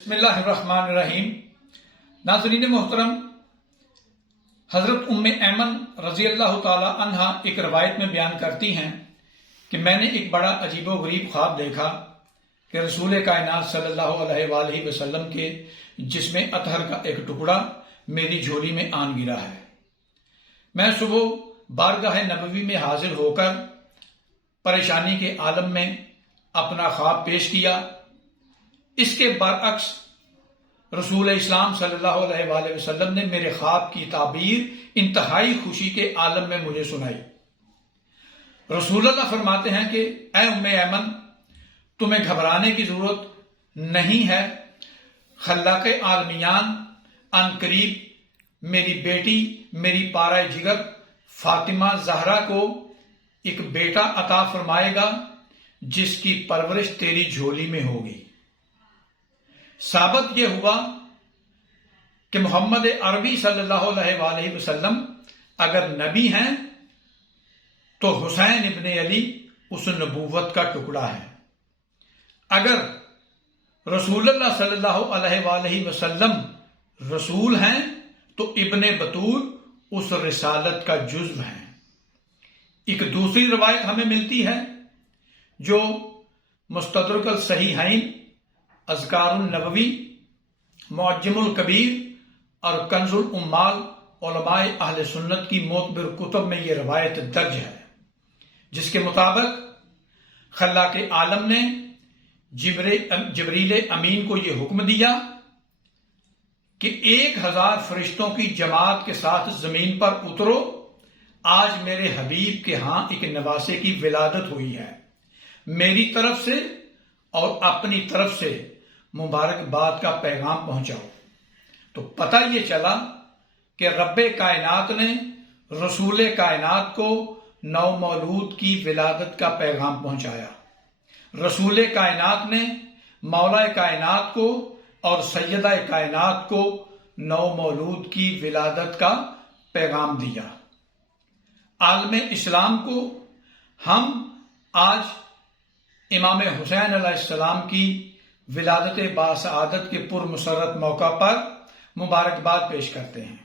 بسم اللہ الرحمن الرحیم۔ ناظرین محترم، حضرت ام ایمن رضی اللہ تعالی عنہا ایک روایت میں بیان کرتی ہیں کہ میں نے ایک بڑا عجیب و غریب خواب دیکھا کہ رسول کائنات صلی اللہ علیہ وآلہ وسلم کے جسم اطہر کا ایک ٹکڑا میری جھولی میں آن گرا ہے۔ میں صبح بارگاہ نبوی میں حاضر ہو کر پریشانی کے عالم میں اپنا خواب پیش کیا۔ اس کے برعکس رسول اسلام صلی اللہ علیہ وآلہ وسلم نے میرے خواب کی تعبیر انتہائی خوشی کے عالم میں مجھے سنائی۔ رسول اللہ فرماتے ہیں کہ اے ام ایمن، تمہیں گھبرانے کی ضرورت نہیں ہے، خلاق عالمیان ان قریب میری بیٹی، میری پارہ جگر فاطمہ زہرا کو ایک بیٹا عطا فرمائے گا جس کی پرورش تیری جھولی میں ہوگی۔ ثابت یہ ہوا کہ محمد عربی صلی اللہ علیہ وآلہ وسلم اگر نبی ہیں تو حسین ابن علی اس نبوت کا ٹکڑا ہے۔ اگر رسول اللہ صلی اللہ علیہ وآلہ وسلم رسول ہیں تو ابن بطول اس رسالت کا جزو ہے۔ ایک دوسری روایت ہمیں ملتی ہے جو مستدرک الصحیحین، اذکار النبوی، معجم الکبیر اور کنز الامال علماء اہل سنت کی معتبر کتب میں یہ روایت درج ہے، جس کے مطابق خلاق عالم نے جبریل امین کو یہ حکم دیا کہ 1000 فرشتوں کی جماعت کے ساتھ زمین پر اترو، آج میرے حبیب کے ہاں ایک نواسے کی ولادت ہوئی ہے، میری طرف سے اور اپنی طرف سے مبارکباد کا پیغام پہنچاؤ۔ تو پتہ یہ چلا کہ رب کائنات نے رسول کائنات کو نو مولود کی ولادت کا پیغام پہنچایا۔ رسول کائنات نے مولا کائنات کو اور سیدہ کائنات کو نو مولود کی ولادت کا پیغام دیا۔ عالم اسلام کو ہم آج امام حسین علیہ السلام کی ولادت باسعادت کے پرمسرت موقع پر مبارکباد پیش کرتے ہیں۔